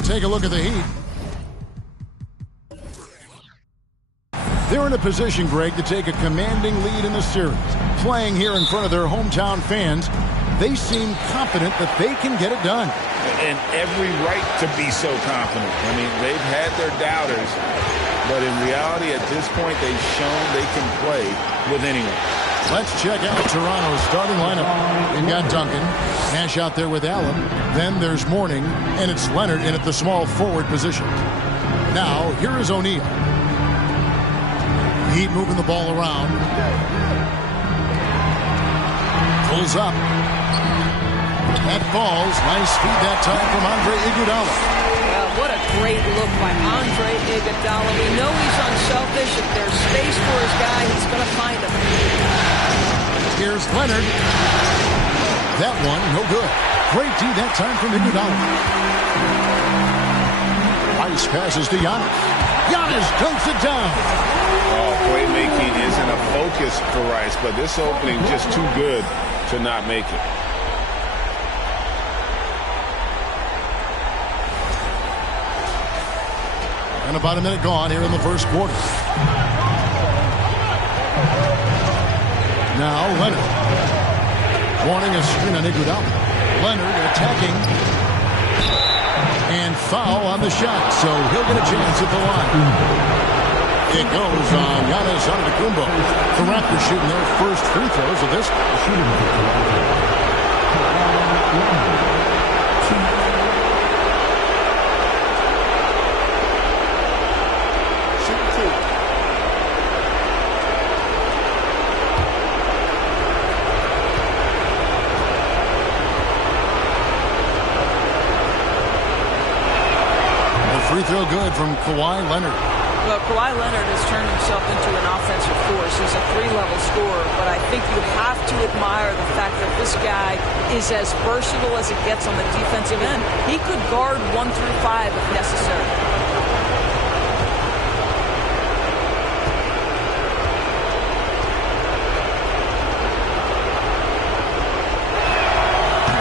Take a look at the Heat. They're in a position, Greg, to take a commanding lead in the series. Playing here in front of their hometown fans, they seem confident that they can get it done. And every right to be so confident. I mean, they've had their doubters, but in reality, at this point, they've shown they can play with anyone. Let's check out Toronto's starting lineup. They've got Duncan, Nash out there with Allen. Then there's Mourning, and it's Leonard in at the small forward position. Now, here is O'Neal. Heat moving the ball around. Pulls up. That falls. Nice feed that time from Andre Iguodala. Well, what a great look by Andre Iguodala. We know he's unselfish. If there's space for his guy, he's going to find him. Here's Leonard. That one, no good. Great D that time from Iguodala. Rice passes to Giannis. Giannis dunks it down. Oh, playmaking isn't a focus for Rice, but this opening just too good to not make it. And about a minute gone here in the first quarter. Now Leonard. Warning a screen on Iguodala. Leonard attacking. And foul on the shot, so he'll get a chance at the line. It goes on Giannis Antetokounmpo. The Raptors shooting their first free throws of this. Free throw good from Kawhi Leonard. Well, Kawhi Leonard has turned himself into an offensive force. He's a three-level scorer, but I think you have to admire the fact that this guy is as versatile as it gets on the defensive end. He could guard 1 through 5 if necessary.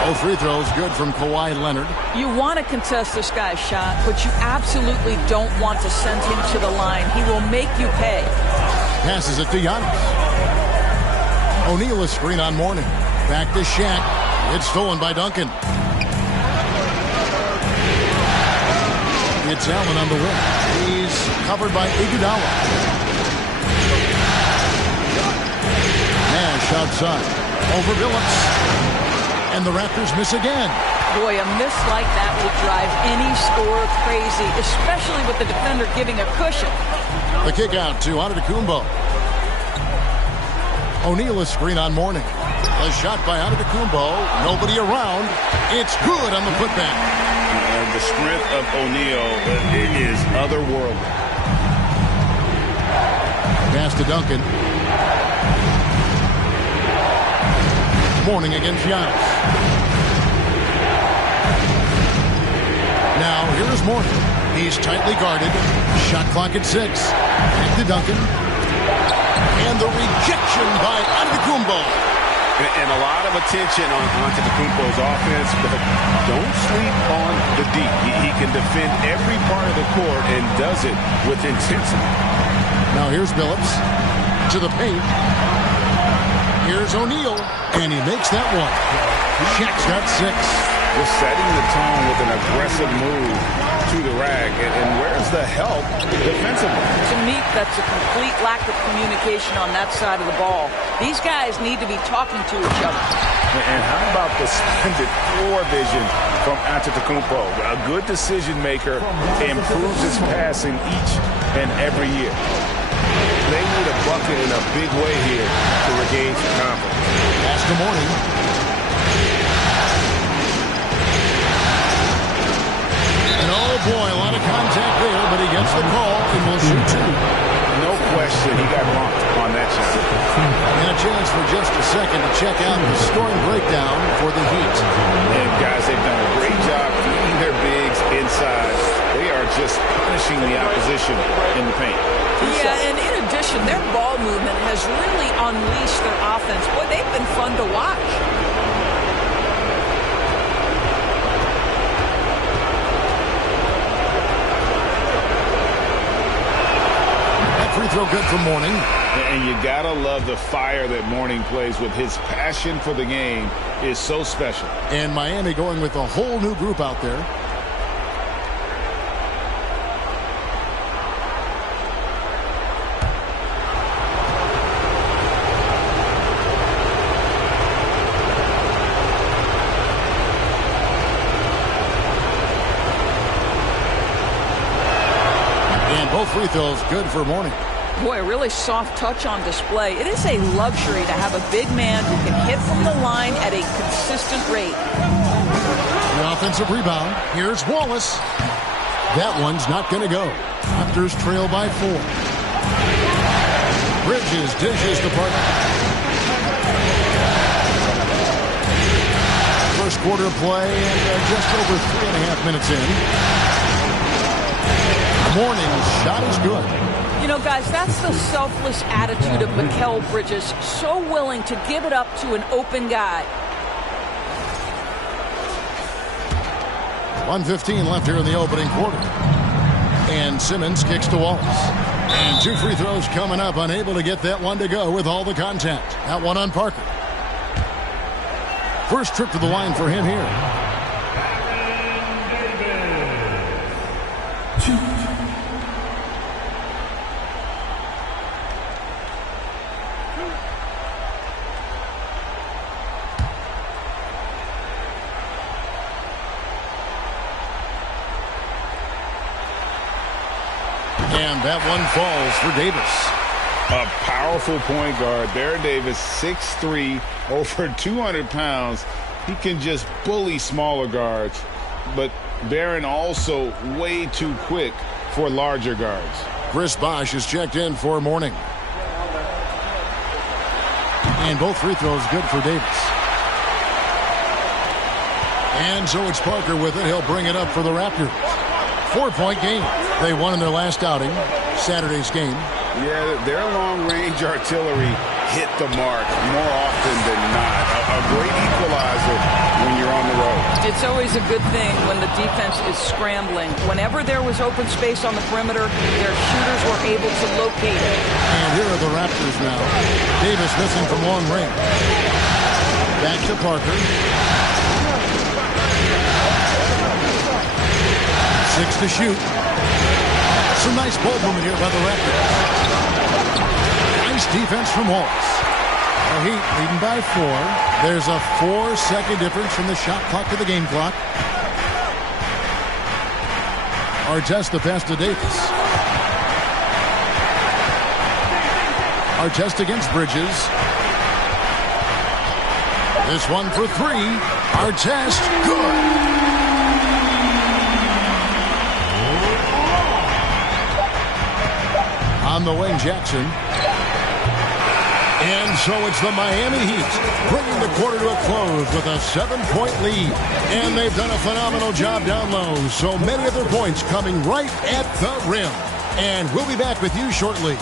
Both free throws good from Kawhi Leonard. You want to contest this guy's shot, but you absolutely don't want to send him to the line. He will make you pay. Passes it to Giannis. O'Neal a screen on Mourning. Back to Shaq. It's stolen by Duncan. It's Allen on the wing. He's covered by Iguodala. Nash outside. Over Billups. And the Raptors miss again. Boy, a miss like that will drive any scorer crazy, especially with the defender giving a cushion. The kick out to Antetokounmpo. O'Neal a screen on Mourning. A shot by Antetokounmpo. Nobody around. It's good on the putback. And the strength of O'Neal is otherworldly. Pass to Duncan. Mourning against Giannis. Now, here's Mourning. He's tightly guarded. Shot clock at 6. Back to Duncan. And the rejection by Antetokounmpo. And a lot of attention on Antetokounmpo's offense, but don't sleep on the D. He can defend every part of the court and does it with intensity. Now here's Billups to the paint. Here's O'Neal, and he makes that one. Shaq's got 6. Just setting the tone with an aggressive move to the rack. And where's the help defensively? To me, that's a complete lack of communication on that side of the ball. These guys need to be talking to each other. And how about the splendid floor vision from Antetokounmpo? A good decision maker, improves his passing each and every year. They need a bucket in a big way here to regain some confidence. Pass to Mourning. And oh boy, a lot of contact there, but he gets the call and will shoot 2. No question, he got bumped on that shot. And a chance for just a second to check out the scoring breakdown for the Heat. And guys, they've done a great job keeping their bigs inside. They are just punishing the opposition in the paint. Yeah, and in addition, their ball movement has really unleashed their offense. Boy, they've been fun to watch. throw good from Mourning. And you got to love the fire that Mourning plays with. His passion for the game is so special. And Miami going with a whole new group out there. Both free throws good for Mourning. Boy, a really soft touch on display. It is a luxury to have a big man who can hit from the line at a consistent rate. The offensive rebound. Here's Wallace. That one's not going to go. Raptors trail by 4. Bridges dishes to Parker. First quarter play and just over 3.5 minutes in. Mourning's shot is good. You know, guys, that's the selfless attitude of Mikal Bridges. So willing to give it up to an open guy. 1:15 left here in the opening quarter. And Simmons kicks to Wallace. And 2 free throws coming up. Unable to get that one to go with all the contact. That one on Parker. First trip to the line for him here. And that one falls for Davis. A powerful point guard. There, Davis, 6'3", over 200 pounds. He can just bully smaller guards. But Barron also way too quick for larger guards. Chris Bosh is checked in for Mourning. And both free throws good for Davis. And so it's Parker with it. He'll bring it up for the Raptors. 4-point game. They won in their last outing, Saturday's game. Yeah, their long-range artillery hit the mark more often than not. A great equalizer when you're on the road. It's always a good thing when the defense is scrambling. Whenever there was open space on the perimeter, their shooters were able to locate it. And here are the Raptors now. Davis missing from long range. Back to Parker. 6 to shoot. Some nice ball movement here by the Raptors. Nice defense from Wallace. The Heat leading by 4. There's a 4-second difference from the shot clock to the game clock. Artest the pass to Davis. Artest against Bridges. This one for 3. Artest, good. On the wing, Jackson. And so it's the Miami Heat bringing the quarter to a close with a 7-point lead. And they've done a phenomenal job down low. So many of their points coming right at the rim. And we'll be back with you shortly.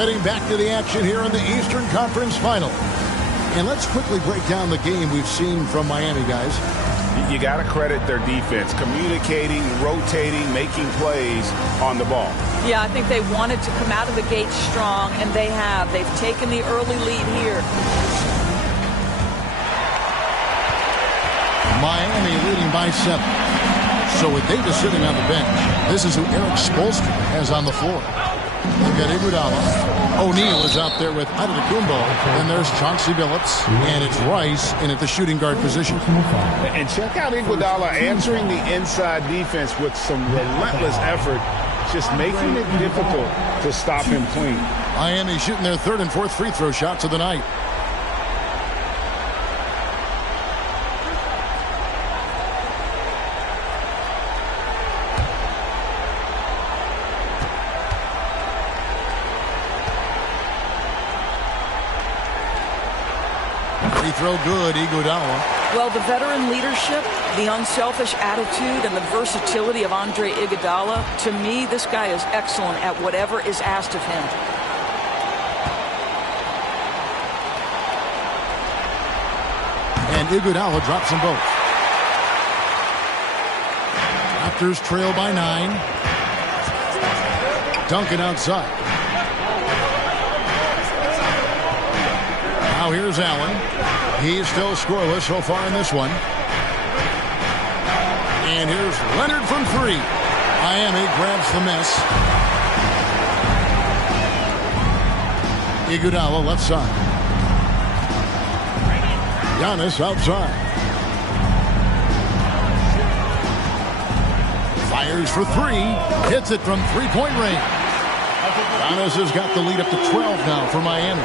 Heading back to the action here in the Eastern Conference Final. And let's quickly break down the game we've seen from Miami, guys. You got to credit their defense, communicating, rotating, making plays on the ball. Yeah, I think they wanted to come out of the gate strong, and they have. They've taken the early lead here. Miami leading by 7. So with Davis sitting on the bench, this is who Eric Spoelstra has on the floor. They've got Iguodala. O'Neal is out there with Antetokounmpo. And there's Chauncey Billups. And it's Rice in at the shooting guard position. And check out Iguodala answering the inside defense with some relentless effort, just making it difficult to stop him clean. Miami shooting their 3rd and 4th free throw shots of the night. Free throw good, Iguodala. Well, the veteran leadership, the unselfish attitude, and the versatility of Andre Iguodala, to me, this guy is excellent at whatever is asked of him. And Iguodala drops them both. Raptors trail by 9. Duncan outside. Now here's Allen. He's still scoreless so far in this one. And here's Leonard from 3. Miami grabs the miss. Iguodala left side. Giannis outside. Fires for 3. Hits it from three-point range. Giannis has got the lead up to 12 now for Miami.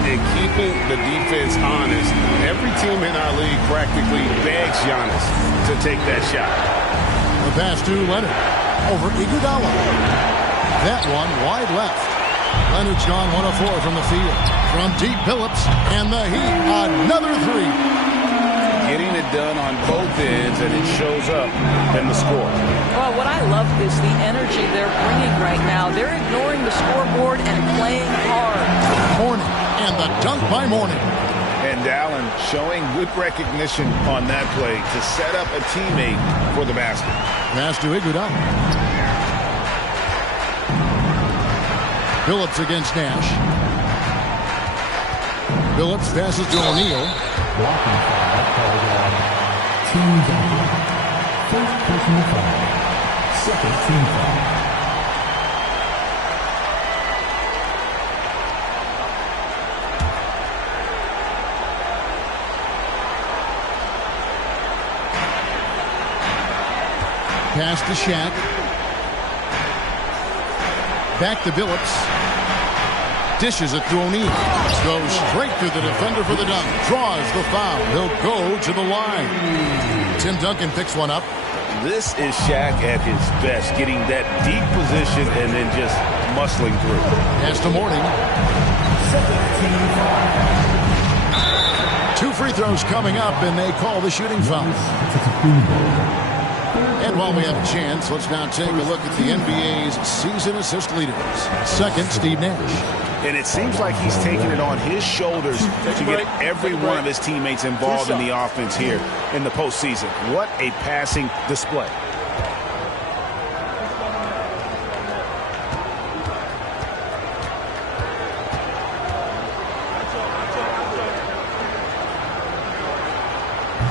And keeping the defense honest. Every team in our league practically begs Giannis to take that shot. The pass to Leonard over Iguodala. That one wide left. Leonard's gone 1 of 4 from the field. From deep, Phillips, and the Heat, another 3. Getting it done on both ends, and it shows up in the score. Well, what I love is the energy they're bringing right now. They're ignoring the scoreboard and playing hard. Mourning, and the dunk by Mourning. And Allen showing good recognition on that play to set up a teammate for the basket. Pass to Iguodala. Phillips against Nash. Phillips passes to O'Neal. Blocking foul called on Team Duncan. First personal foul. Second team foul. Pass to Shaq. Back to Phillips. Dishes it to O'Neal. Goes straight to the defender for the dunk. Draws the foul. He'll go to the line. Tim Duncan picks one up. This is Shaq at his best, getting that deep position and then just muscling through. Pass to Mourning. 2 free throws coming up, and they call the shooting foul. And while we have a chance, let's now take a look at the NBA's season assist leaders. Second, Steve Nash. And it seems like he's taking it on his shoulders to get every one of his teammates involved in the offense here in the postseason. What a passing display.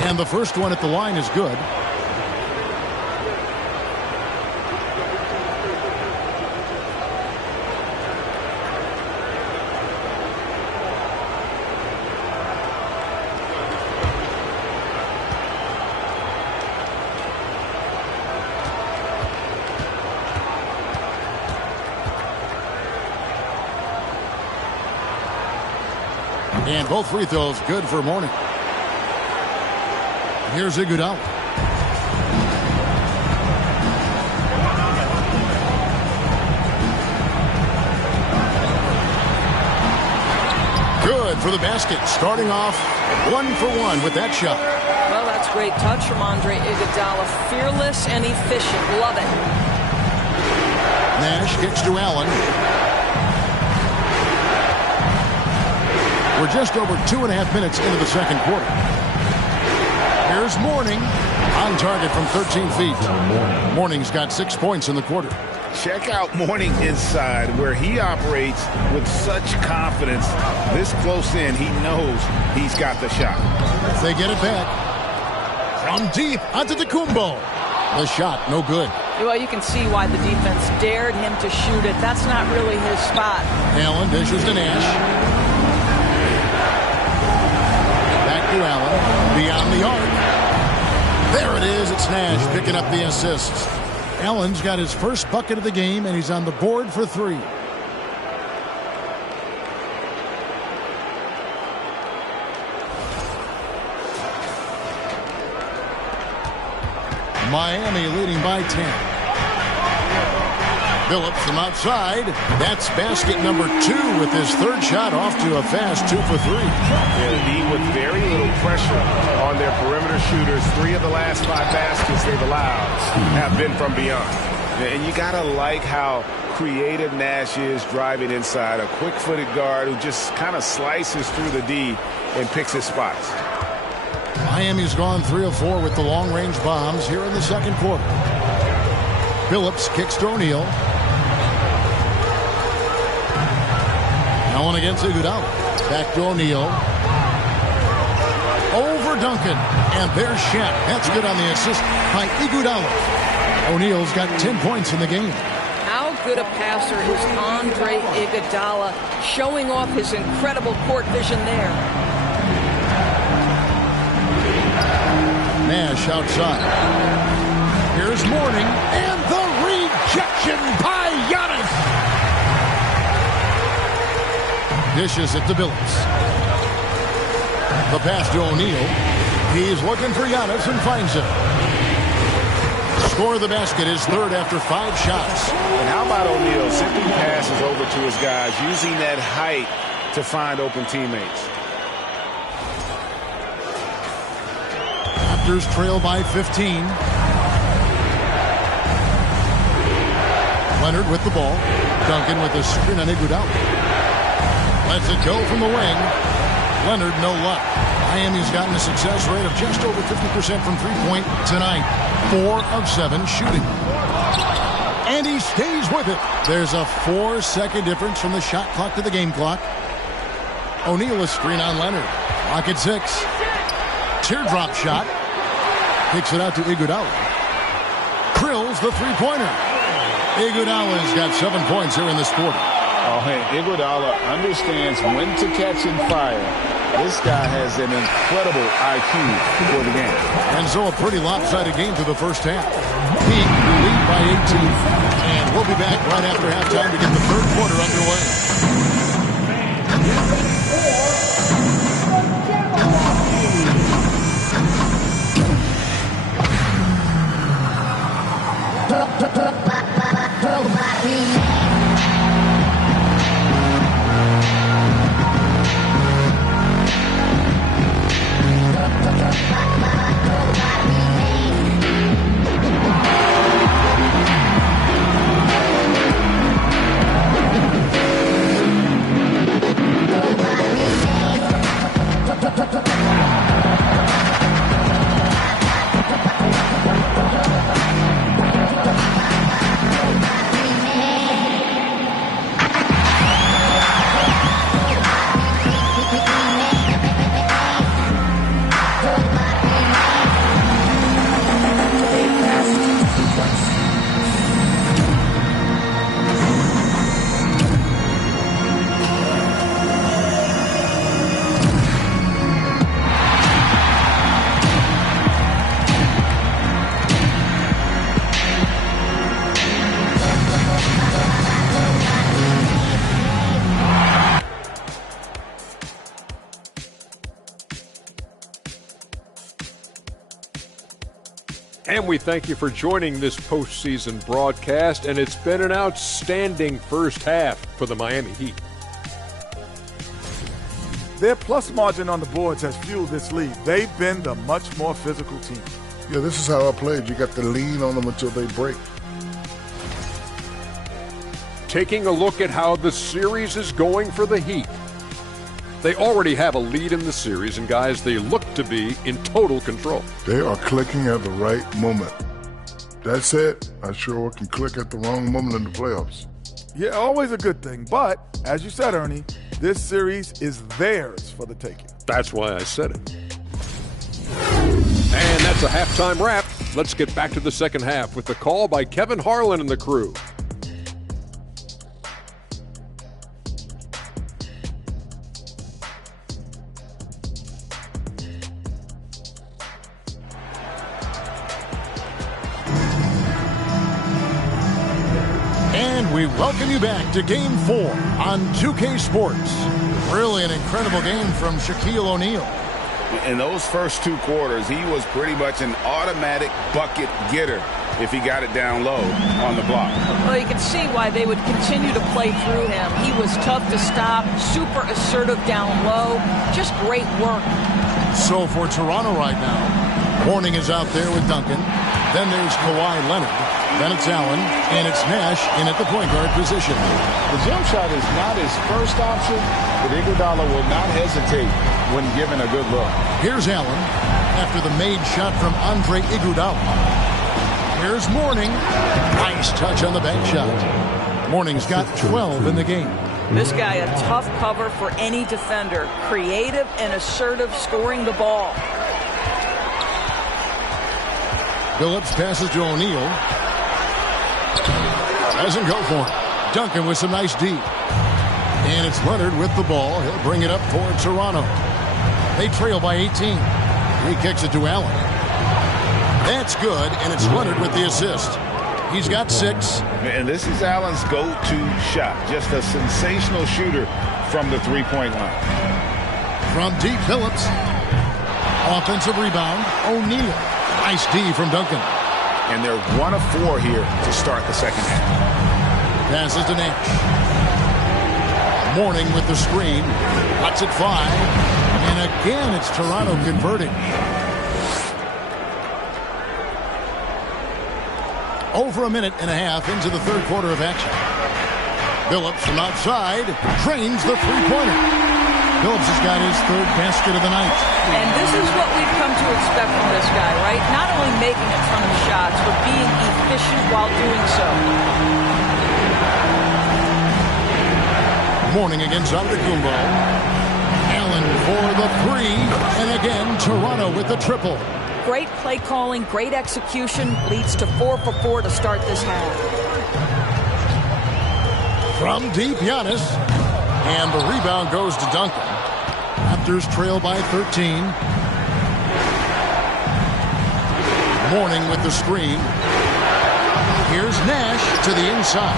And the first one at the line is good. And both free throws good for Mourning. Here's Iguodala. Good for the basket. Starting off 1 for 1 with that shot. Well, that's great touch from Andre Iguodala. Fearless and efficient. Love it. Nash kicks to Allen. We're just over 2.5 minutes into the second quarter. Here's Mourning on target from 13 feet. Mourning's got 6 points in the quarter. Check out Mourning inside where he operates with such confidence. This close in, he knows he's got the shot. They get it back. From deep onto the Kumbo. The shot, no good. Well, you can see why the defense dared him to shoot it. That's not really his spot. Allen dishes to Nash. To Allen, beyond the arc. There it is. It's Nash picking up the assists. Allen's got his first bucket of the game, and he's on the board for 3. Miami leading by 10. Phillips from outside. That's basket number 2 with his third shot off to a fast 2 for 3. Yeah, with very little pressure on their perimeter shooters. 3 of the last 5 baskets they've allowed have been from beyond. And you got to like how creative Nash is driving inside. A quick-footed guard who just kind of slices through the D and picks his spots. Miami's gone 3 of 4 with the long-range bombs here in the second quarter. Phillips kicks to O'Neal. Now on against Iguodala. Back to O'Neal. Over Duncan. And there's Shaq. That's good on the assist by Iguodala. O'Neal's got 10 points in the game. How good a passer is Andre Iguodala, showing off his incredible court vision there. Nash outside. Here's Mourning, and the rejection by Giannis. Dishes it to Billups. The pass to O'Neal. He's looking for Giannis and finds him. Score of the basket is third after 5 shots. And how about O'Neal simply passes over to his guys, using that height to find open teammates. Raptors trail by 15. Leonard with the ball. Duncan with a screen on Iguodala. Lets it go from the wing. Leonard, no luck. Miami's gotten a success rate of just over 50% from three-point tonight. 4 of 7 shooting. And he stays with it. There's a 4-second difference from the shot clock to the game clock. O'Neal a screen on Leonard. Clock at 6. Teardrop shot. Kicks it out to Iguodala. Krills the three-pointer. Iguodala's got 7 points here in this quarter. Oh, hey, Iguodala understands when to catch and fire. This guy has an incredible IQ for the game. And so a pretty lopsided game through the first half. Heat lead by 18. And we'll be back right after halftime to get the third quarter underway. And we thank you for joining this postseason broadcast, and it's been an outstanding first half for the Miami Heat. Their plus margin on the boards has fueled this lead. They've been the much more physical team. Yeah, this is how I played. You got to lean on them until they break. Taking a look at how the series is going for the Heat. They already have a lead in the series, and guys, they look to be in total control. They are clicking at the right moment. That said, I sure can click at the wrong moment in the playoffs. Yeah, always a good thing. But, as you said, Ernie, this series is theirs for the taking. That's why I said it. And that's a halftime wrap. Let's get back to the second half with the call by Kevin Harlan and the crew. We welcome you back to Game 4 on 2K Sports. Really an incredible game from Shaquille O'Neal. In those first 2 quarters, he was pretty much an automatic bucket getter. if he got it down low on the block. Well, you can see why they would continue to play through him. He was tough to stop, super assertive down low, just great work. So for Toronto right now, Mourning is out there with Duncan. Then there's Kawhi Leonard. Then it's Allen, and it's Nash in at the point guard position. The jump shot is not his first option, but Iguodala will not hesitate when given a good look. Here's Allen after the made shot from Andre Iguodala. Here's Mourning. Nice touch on the bank shot. Mourning's got 12 in the game. This guy, a tough cover for any defender. Creative and assertive, scoring the ball. Phillips passes to O'Neal. Doesn't go for it. Duncan with some nice D. And it's Leonard with the ball. He'll bring it up for Toronto. They trail by 18. He kicks it to Allen. That's good, and it's Leonard with the assist. He's got 6. And this is Allen's go-to shot. Just a sensational shooter from the three-point line. From deep, Phillips. Offensive rebound, O'Neal. Nice D from Duncan. And they're 1 of 4 here to start the second half. Passes to Nash. Mourning with the screen. Cuts it 5. And again, it's Toronto converting. Over a minute and a half into the third quarter of action. Phillips from outside drains the three-pointer. Phillips has got his third basket of the night. And this is what we've come to expect from this guy, right? Not only making a ton of shots, but being efficient while doing so. Mourning against Antetokounmpo. Allen for the 3. And again, Toronto with the triple. Great play calling, great execution, leads to 4 for 4 to start this half. From deep, Giannis. And the rebound goes to Duncan. Raptors trail by 13. Mourning with the screen. Here's Nash to the inside.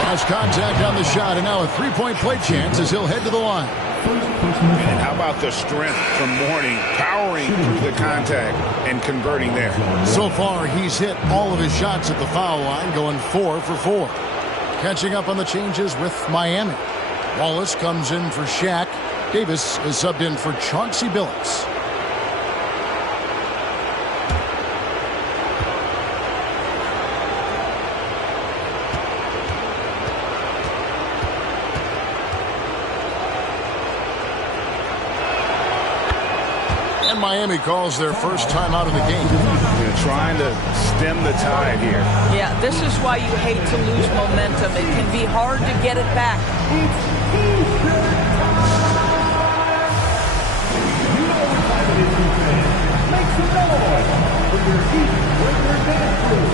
Cross contact on the shot, and now a three-point play chance as he'll head to the line. And how about the strength from Mourning, powering through the contact and converting there. So far, he's hit all of his shots at the foul line, going 4 for 4. Catching up on the changes with Miami. Wallace comes in for Shaq. Davis is subbed in for Chauncey Billups. And Miami calls their first time out of the game. They're trying to stem the tide here. Yeah, this is why you hate to lose momentum. It can be hard to get it back. Make some noise for your Heat Breaker dance crew.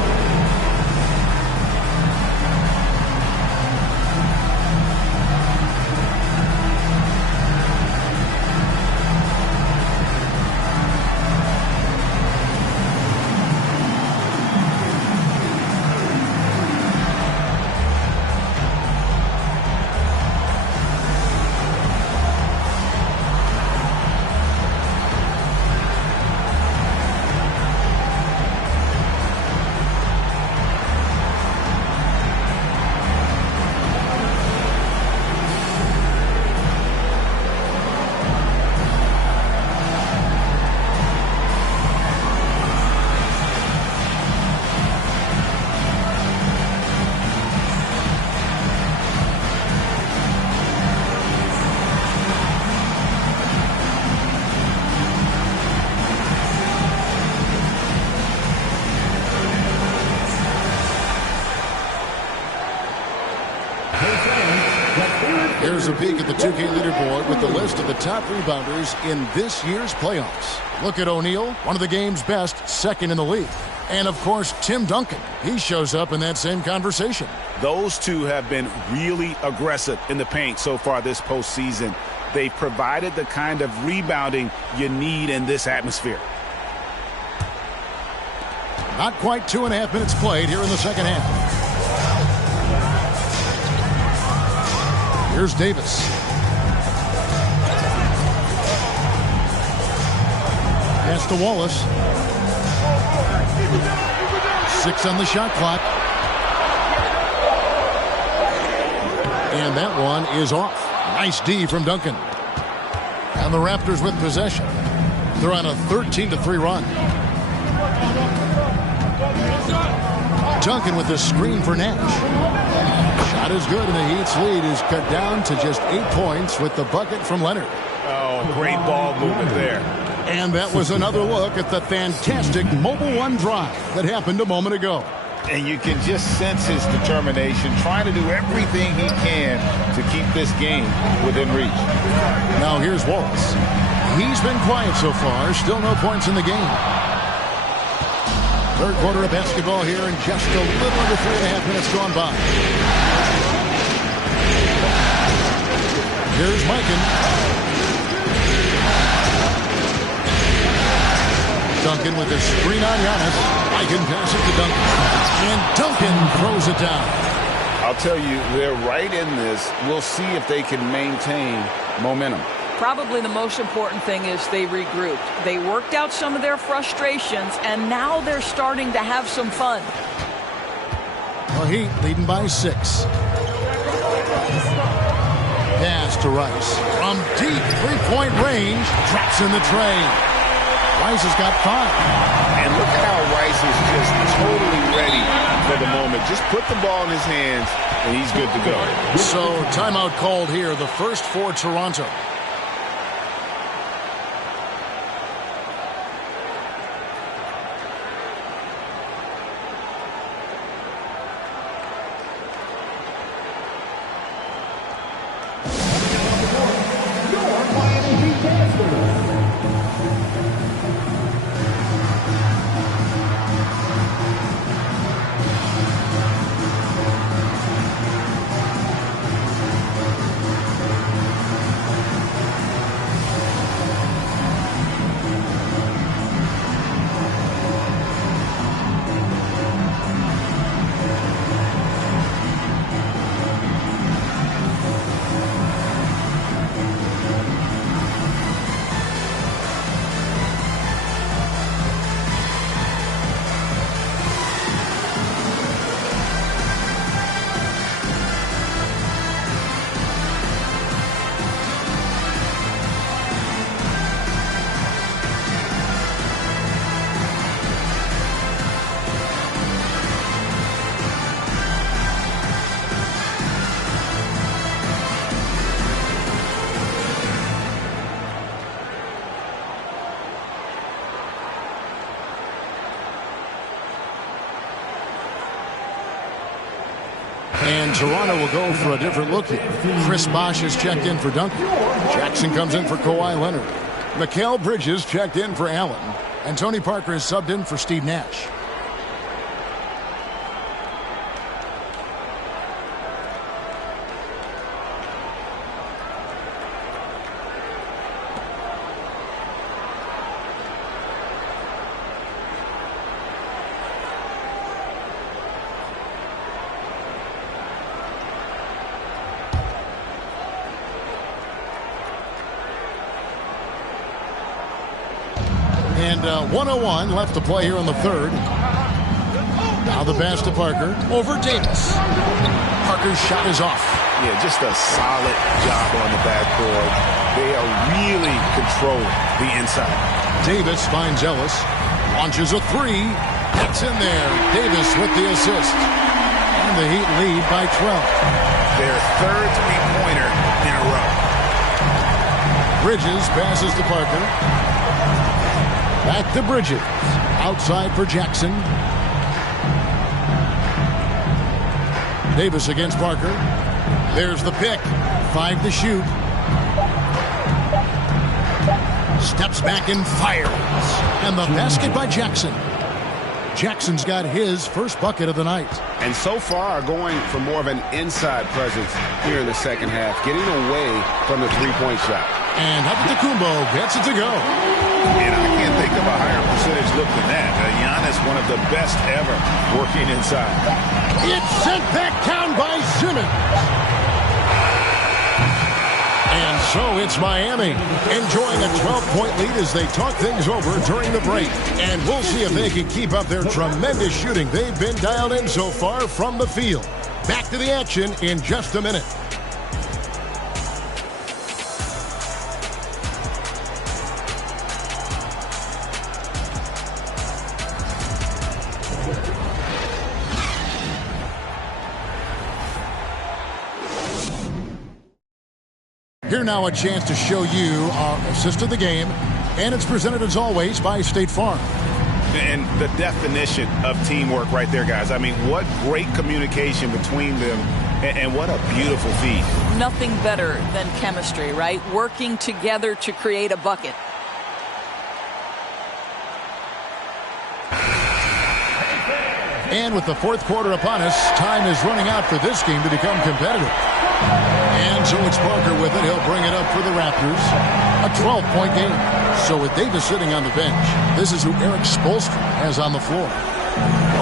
Here's a peek at the 2K leaderboard with the list of the top rebounders in this year's playoffs. Look at O'Neal, one of the game's best, second in the league. And, of course, Tim Duncan. He shows up in that same conversation. Those two have been really aggressive in the paint so far this postseason. They've provided the kind of rebounding you need in this atmosphere. Not quite 2.5 minutes played here in the second half. Here's Davis. Pass to Wallace. 6 on the shot clock. And that one is off. Nice D from Duncan. And the Raptors with possession. They're on a 13-3 run. Duncan with the screen for Nash. Shot is good, and the Heat's lead is cut down to just 8 points with the bucket from Leonard. Oh, great ball movement there. And that was another look at the fantastic Mobile One drive that happened a moment ago. And you can just sense his determination, trying to do everything he can to keep this game within reach. Now here's Waltz. He's been quiet so far. Still no points in the game. Third quarter of basketball here, and just a little under 3.5 minutes gone by. Here's Mikan. Duncan with the screen on Giannis. Mikan passes to Duncan. And Duncan throws it down. I'll tell you, they're right in this. We'll see if they can maintain momentum. Probably the most important thing is they regrouped. They worked out some of their frustrations, and now they're starting to have some fun. The Heat leading by 6. Pass to Rice. From deep three-point range, drops in the tray. Rice has got 5. And look at how Rice is just totally ready for the moment. Just put the ball in his hands, and he's good to go. So, timeout called here, the first for Toronto. And Toronto will go for a different look here. Chris Bosh has checked in for Duncan. Jackson comes in for Kawhi Leonard. Mikal Bridges checked in for Allen. And Tony Parker is subbed in for Steve Nash. And 1:01 left to play here in the third. Now the pass to Parker over Davis. Parker's shot is off. Yeah, just a solid job on the backboard. They are really controlling the inside. Davis finds Ellis. Launches a three. That's in there. Davis with the assist. And the Heat lead by 12. Their third three-pointer in a row. Bridges passes to Parker. Back to Bridges. Outside for Jackson. Davis against Parker. There's the pick. 5 to shoot. Steps back and fires. And the basket by Jackson. Jackson's got his first bucket of the night. And so far going for more of an inside presence here in the second half, getting away from the three-point shot. And Antetokounmpo gets it to go. And I can't think of a higher percentage look than that. Giannis, one of the best ever working inside. It's sent back down by Simmons. And So it's Miami enjoying a 12-point lead as they talk things over during the break. And we'll see if they can keep up their tremendous shooting they've been dialed in so far from the field. Back to the action in just a minute. Here now a chance to show you our assist of the game, and it's presented as always by State Farm. And the definition of teamwork right there, guys. I mean, what great communication between them, and what a beautiful feed. Nothing better than chemistry, right? Working together to create a bucket. And with the fourth quarter upon us, time is running out for this game to become competitive. And so it's Parker with it. He'll bring it up for the Raptors. A 12-point game. So with Davis sitting on the bench, this is who Eric Spoelstra has on the floor.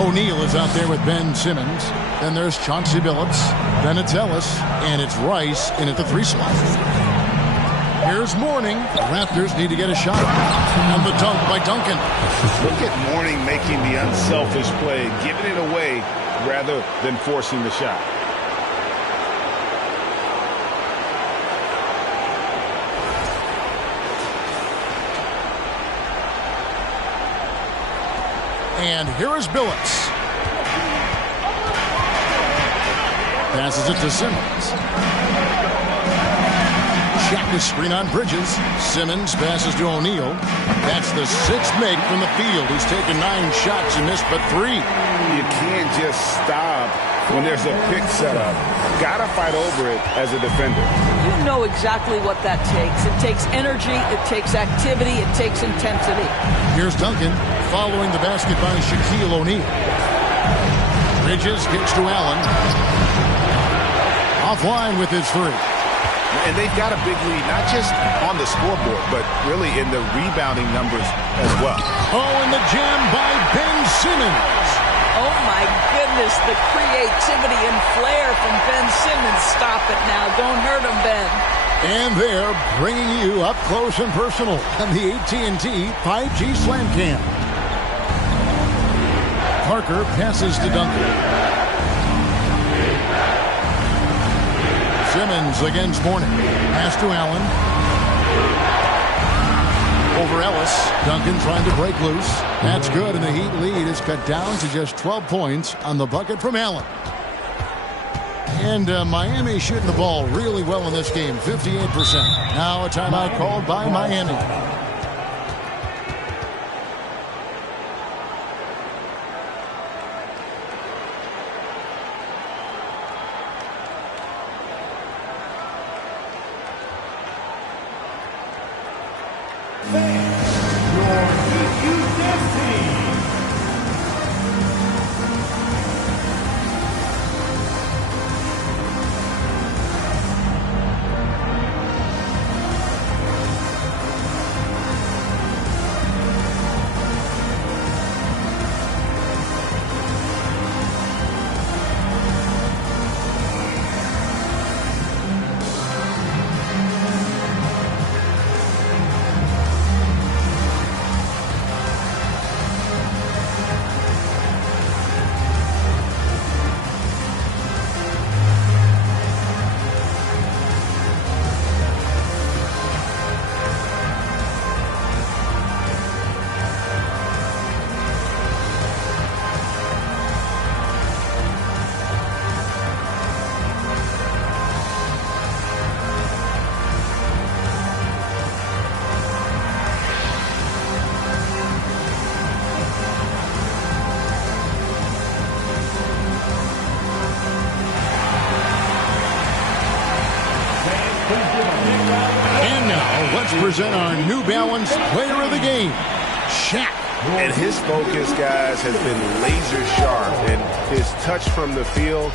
O'Neal is out there with Ben Simmons. Then there's Chauncey Billups. Then it's Ellis. And it's Rice in at the 3 slot. Here's Mourning. The Raptors need to get a shot. And the dunk by Duncan. Look at Mourning making the unselfish play, giving it away rather than forcing the shot. And here is Billups. Passes it to Simmons. Shaq is screen on Bridges. Simmons passes to O'Neal. That's the 6th make from the field. He's taken 9 shots and missed but 3. You can't just stop when there's a pick set up. Gotta fight over it as a defender. You know exactly what that takes. It takes energy, it takes activity, it takes intensity. Here's Duncan following the basket by Shaquille O'Neal. Bridges kicks to Allen. Offline with his 3. And they've got a big lead, not just on the scoreboard, but really in the rebounding numbers as well. Oh, and the jam by Ben Simmons. Oh, my goodness, the creativity and flair from Ben Simmons. Stop it now. Don't hurt him, Ben. And they're bringing you up close and personal on the AT&T 5G Slam Cam. Parker passes to Duncan. Simmons against Mourning. Pass to Allen. Over Ellis. Duncan trying to break loose. That's good, and the Heat lead is cut down to just 12 points on the bucket from Allen. And Miami shooting the ball really well in this game, 58%. Now a timeout called by Miami. And now let's present our New Balance Player of the Game, Shaq. And his focus, guys, has been laser sharp, and his touch from the field,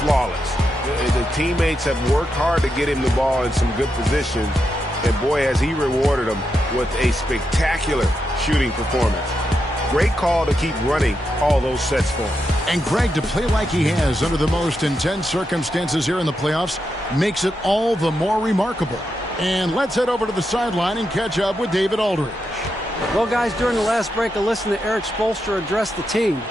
flawless. The teammates have worked hard to get him the ball in some good positions, and boy, has he rewarded them with a spectacular shooting performance. Great call to keep running all those sets for him. And Greg, to play like he has under the most intense circumstances here in the playoffs makes it all the more remarkable. And let's head over to the sideline and catch up with David Aldridge. Well, guys, during the last break, I listened to Eric Spoelstra address the team.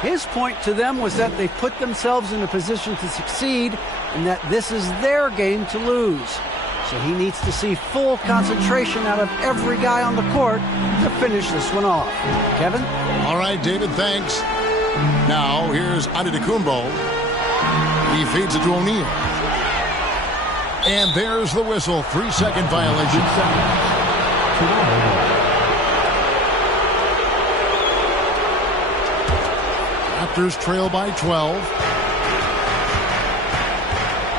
His point to them was that they've put themselves in a position to succeed and that this is their game to lose. So he needs to see full concentration out of every guy on the court to finish this one off. Kevin? All right, David, thanks. Now, here's Antetokounmpo. He feeds it to O'Neal. And there's the whistle. 3-second violation. Raptors trail by 12.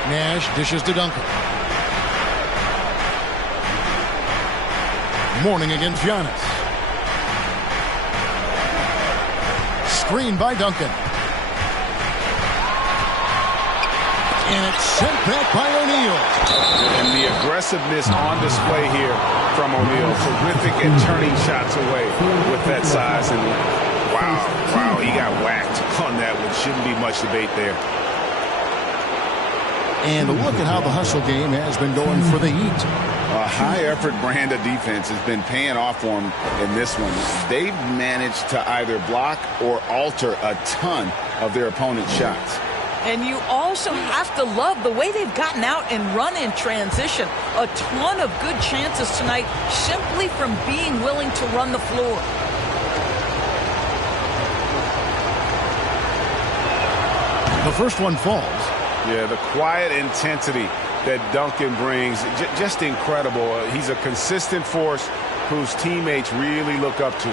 Nash dishes to Duncan. Mourning against Giannis. Screen by Duncan. And it's sent back by O'Neal. And the aggressiveness on display here from O'Neal. Terrific at turning shots away with that size. And wow, he got whacked on that one. Shouldn't be much debate there. And look at how the hustle game has been going for the Heat. A high-effort brand of defense has been paying off for them in this one. They've managed to either block or alter a ton of their opponent's shots. And you also have to love the way they've gotten out and run in transition. A ton of good chances tonight simply from being willing to run the floor. The first one falls. Yeah, the quiet intensity that Duncan brings, just incredible. He's a consistent force whose teammates really look up to.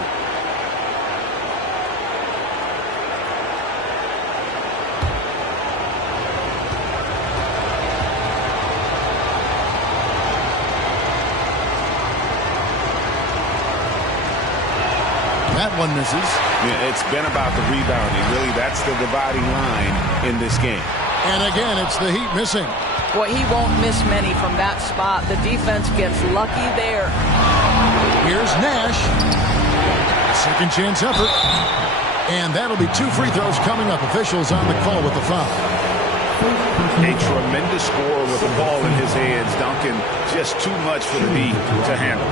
That one misses. Yeah, it's been about the rebounding. Really, that's the dividing line in this game. And again, it's the Heat missing. Boy, he won't miss many from that spot. The defense gets lucky there. Here's Nash. Second chance effort. And that'll be 2 free throws coming up. Officials on the call with the foul. A tremendous scorer with the ball in his hands. Duncan, just too much for the D to handle.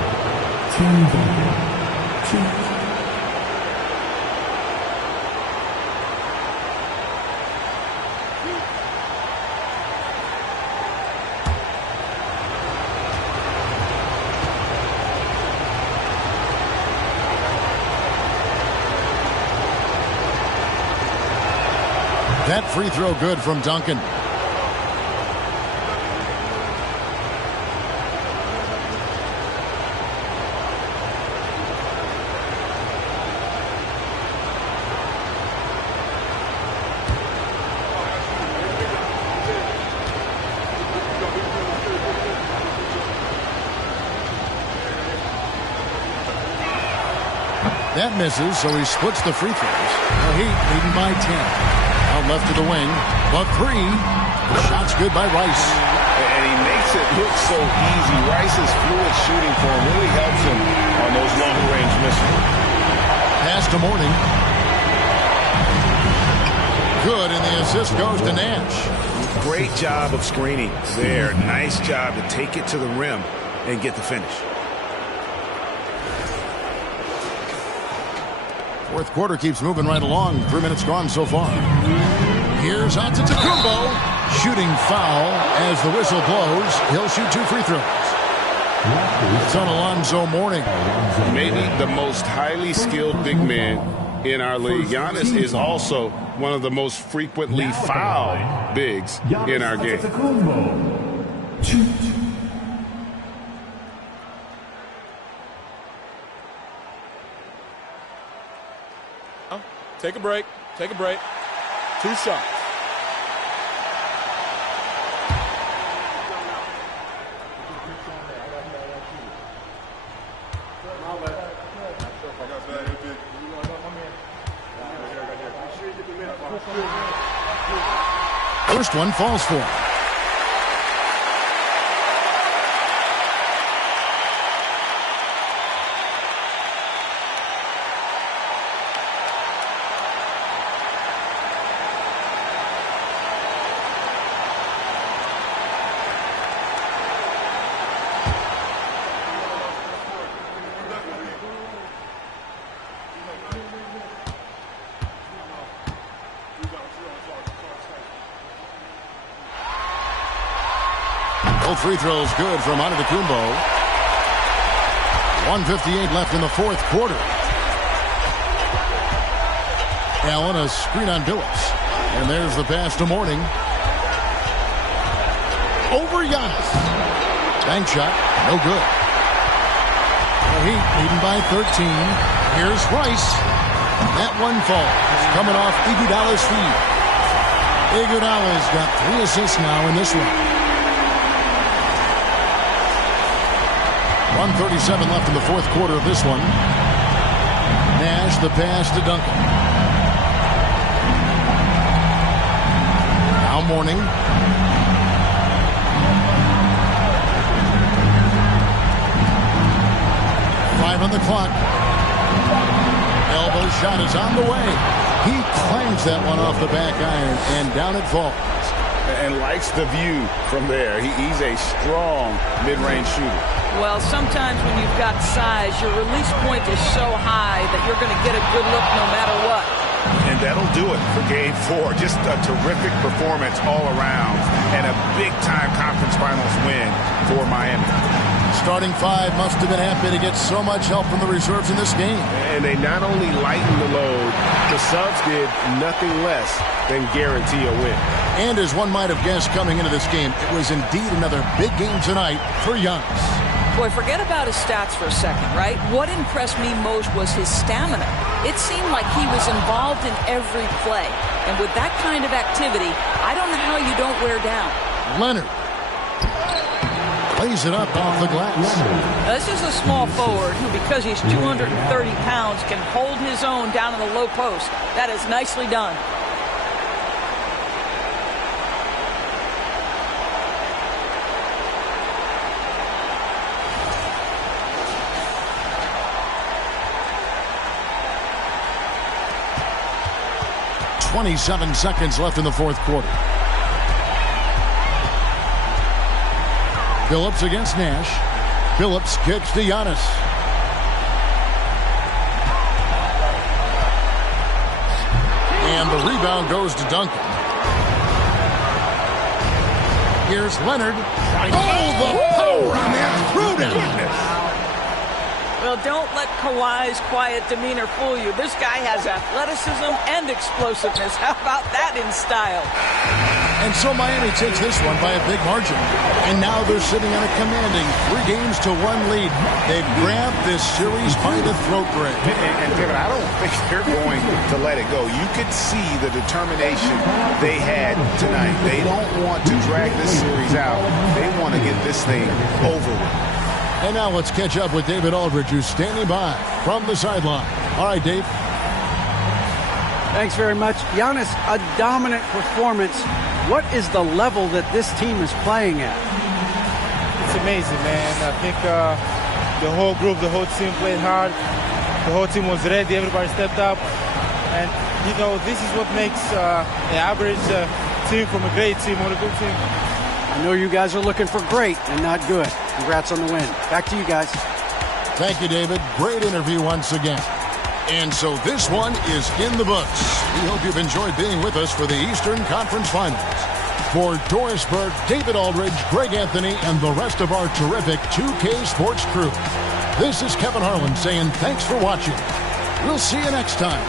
That free throw good from Duncan. That misses, so he splits the free throws. The Heat leading by 10. Out left to the wing, but 3. The shot's good by Rice. And he makes it look so easy. Rice's fluid shooting form really helps him on those long-range misses. Pass to Mourning. Good, and the assist goes to Nash. Great job of screening there. Nice job to take it to the rim and get the finish. Fourth quarter keeps moving right along. 3 minutes gone so far. Here's Antetokounmpo. Shooting foul as the whistle blows. He'll shoot 2 free throws. It's on Alonzo Mourning. Maybe the most highly skilled big man in our league. Giannis is also one of the most frequently fouled bigs in our game. Take a break. Take a break. 2 shots. First one falls for him. Both free throws good from Antetokounmpo. 1:58 left in the fourth quarter. Allen, a screen on Billups. And there's the pass to Mourning. Over Giannis. Bank shot, no good. The Heat leading by 13. Here's Rice. That one falls. Coming off Iguodala's feed. Iguodala's got 3 assists now in this one. 1:37 left in the fourth quarter of this one. Nash, the pass to Duncan. Now Mourning. On the clock. Elbow shot is on the way. He clangs that one off the back iron, and down it falls. And likes the view from there. He's a strong mid-range shooter. Well, sometimes when you've got size, your release point is so high that you're going to get a good look no matter what. And that'll do it for Game 4. Just a terrific performance all around and a big-time conference finals win for Miami. Starting 5 must have been happy to get so much help from the reserves in this game. And they not only lightened the load, the subs did nothing less than guarantee a win. And as one might have guessed coming into this game, it was indeed another big game tonight for Giannis. Boy, forget about his stats for a second, right? What impressed me most was his stamina. It seemed like he was involved in every play. And with that kind of activity, I don't know how you don't wear down. Leonard lays it up off the glass. This is a small forward who, because he's 230 pounds, can hold his own down in the low post. That is nicely done. .27 seconds left in the fourth quarter. Billups against Nash. Billups kicks to Giannis. And the rebound goes to Duncan. Here's Leonard. Oh, the power on that throwdown. Well, don't let Kawhi's quiet demeanor fool you. This guy has athleticism and explosiveness. How about that in style? And so Miami takes this one by a big margin. And now they're sitting on a commanding 3-1 lead. They've grabbed this series by the throat, Greg. And David, I don't think they're going to let it go. You could see the determination they had tonight. They don't want to drag this series out. They want to get this thing over with. And now let's catch up with David Aldridge, who's standing by from the sideline. All right, Dave. Thanks very much. Giannis, a dominant performance. What is the level that this team is playing at? It's amazing, man. I think the whole group, the whole team played hard. The whole team was ready. Everybody stepped up. And, you know, this is what makes an average team from a great team or a good team. I know you guys are looking for great and not good. Congrats on the win. Back to you guys. Thank you, David. Great interview once again. And so this one is in the books. We hope you've enjoyed being with us for the Eastern Conference Finals. For Doris Burke, David Aldridge, Greg Anthony, and the rest of our terrific 2K Sports crew, this is Kevin Harlan saying thanks for watching. We'll see you next time.